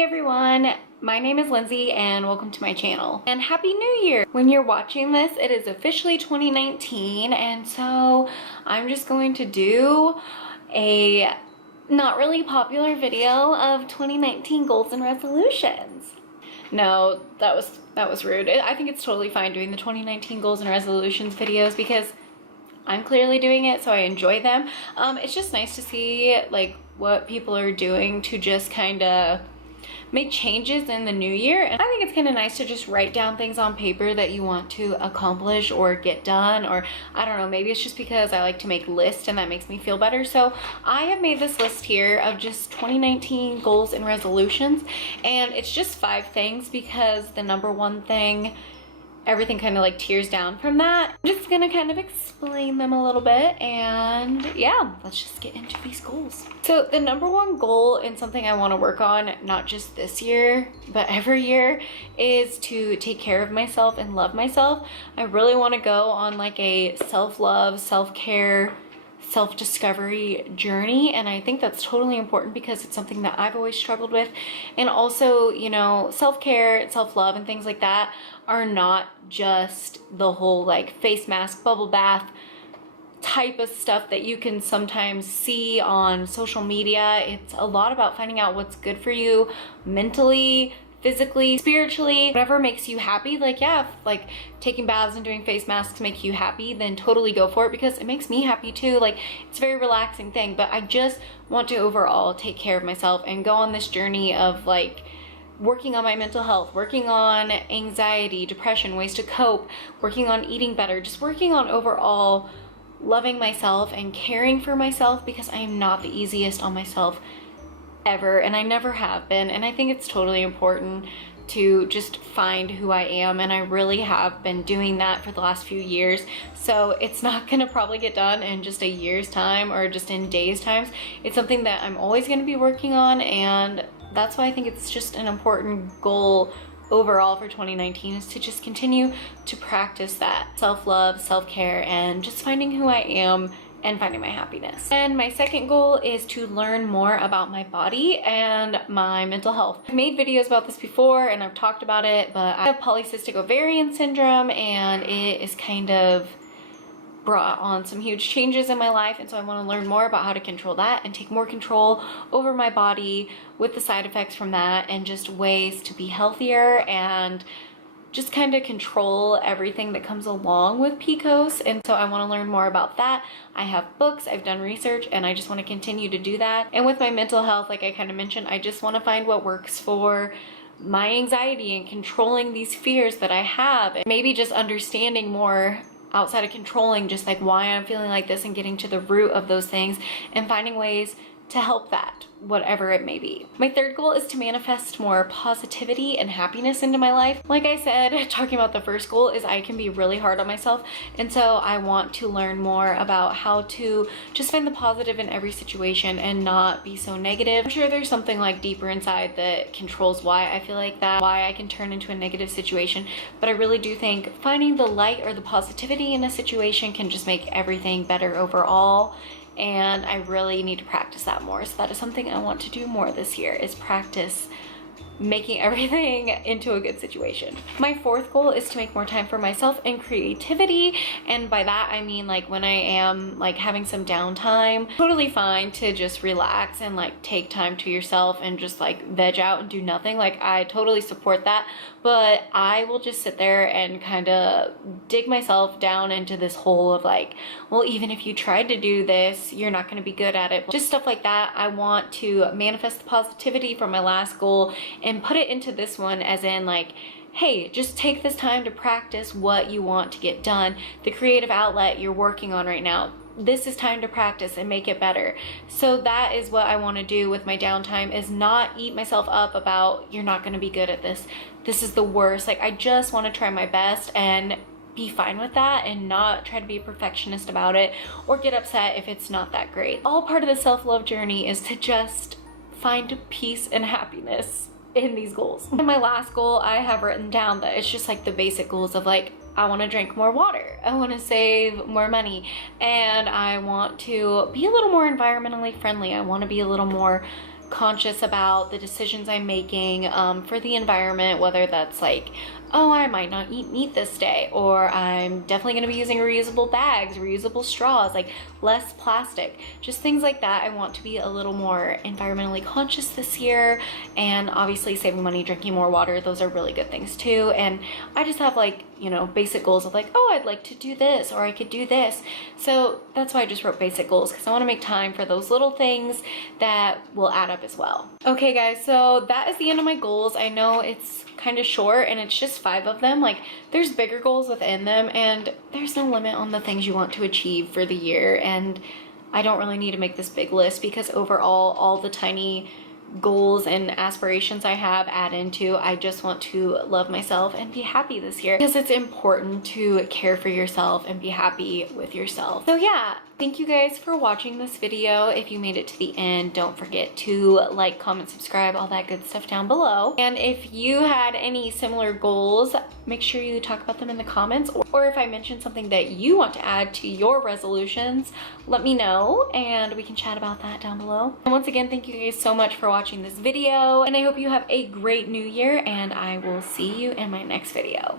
Hey everyone, my name is Lindsay and welcome to my channel. And Happy New Year! When you're watching this, it is officially 2019, and so I'm just going to do a not really popular video of 2019 goals and resolutions. No, that was rude. I think it's totally fine doing the 2019 goals and resolutions videos because I'm clearly doing it, so I enjoy them. It's just nice to see like what people are doing to just kind of make changes in the new year. And I think it's kind of nice to just write down things on paper that you want to accomplish or get done, or I don't know, maybe it's just because I like to make lists and that makes me feel better. So I have made this list here of just 2019 goals and resolutions, and it's just 5 things because the number one thing, everything kind of like tears down from that. I'm just gonna kind of explain them a little bit, and yeah, let's just get into these goals. So the number one goal and something I want to work on, not just this year but every year, is to take care of myself and love myself. I really want to go on like a self-love, self-care, self-discovery journey, and I think that's totally important because it's something that I've always struggled with. And also, you know, self-care, self-love and things like that are not just the whole like face mask, bubble bath type of stuff that you can sometimes see on social media. It's a lot about finding out what's good for you mentally, physically, spiritually, whatever makes you happy. Like, yeah, if like taking baths and doing face masks make you happy, then totally go for it because it makes me happy too. Like, it's a very relaxing thing. But I just want to overall take care of myself and go on this journey of like working on my mental health, working on anxiety, depression, ways to cope, working on eating better, just working on overall loving myself and caring for myself, because I am not the easiest on myself ever, and I never have been. And I think it's totally important to just find who I am, and I really have been doing that for the last few years. So it's not gonna probably get done in just a year's time or just in days times. It's something that I'm always gonna be working on, and that's why I think it's just an important goal overall for 2019, is to just continue to practice that self-love, self-care, and just finding who I am and finding my happiness. And my second goal is to learn more about my body and my mental health. I've made videos about this before and I've talked about it, but I have polycystic ovarian syndrome, and it is kind of brought on some huge changes in my life, and so I want to learn more about how to control that and take more control over my body with the side effects from that, and just ways to be healthier and just kind of control everything that comes along with PCOS. And so I want to learn more about that. I have books, I've done research, and I just want to continue to do that. And with my mental health, like I kind of mentioned, I just want to find what works for my anxiety and controlling these fears that I have, and maybe just understanding more outside of controlling just like why I'm feeling like this, and getting to the root of those things and finding ways to help that, whatever it may be. My third goal is to manifest more positivity and happiness into my life. Like I said, talking about the first goal, is I can be really hard on myself, and so I want to learn more about how to just find the positive in every situation and not be so negative. I'm sure there's something like deeper inside that controls why I feel like that, why I can turn into a negative situation, but I really do think finding the light or the positivity in a situation can just make everything better overall. And I really need to practice that more. So that is something I want to do more this year, is practice making everything into a good situation. My fourth goal is to make more time for myself and creativity, and by that I mean like when I am like having some downtime, totally fine to just relax and like take time to yourself and just like veg out and do nothing. Like, I totally support that, but I will just sit there and kind of dig myself down into this hole of like, well, even if you tried to do this, you're not going to be good at it. Just stuff like that. I want to manifest the positivity from my last goal and put it into this one, as in like, hey, just take this time to practice what you want to get done, the creative outlet you're working on right now. This is time to practice and make it better. So that is what I want to do with my downtime, is not eat myself up about, you're not going to be good at this, this is the worst. Like, I just want to try my best and be fine with that, and not try to be a perfectionist about it or get upset if it's not that great. All part of the self-love journey is to just find peace and happiness in these goals. And my last goal, I have written down that it's just like the basic goals of like, I want to drink more water, I want to save more money, and I want to be a little more environmentally friendly. I want to be a little more conscious about the decisions I'm making for the environment, whether that's like, oh, I might not eat meat this day, or I'm definitely gonna be using reusable bags, reusable straws, like less plastic, just things like that. I want to be a little more environmentally conscious this year, and obviously saving money, drinking more water, those are really good things too. And I just have like, you know, basic goals of like, oh, I'd like to do this, or I could do this. So that's why I just wrote basic goals, because I want to make time for those little things that will add up as well. Okay guys, so that is the end of my goals. I know it's kind of short and it's just 5 of them. Like, there's bigger goals within them, and there's no limit on the things you want to achieve for the year. And I don't really need to make this big list, because overall, all the tiny goals and aspirations I have add into, I just want to love myself and be happy this year, because it's important to care for yourself and be happy with yourself. So yeah, thank you guys for watching this video. If you made it to the end, don't forget to like, comment, subscribe, all that good stuff down below. And if you had any similar goals, make sure you talk about them in the comments, or if I mentioned something that you want to add to your resolutions, let me know and we can chat about that down below. And once again, thank you guys so much for watching this video, and I hope you have a great new year, and I will see you in my next video.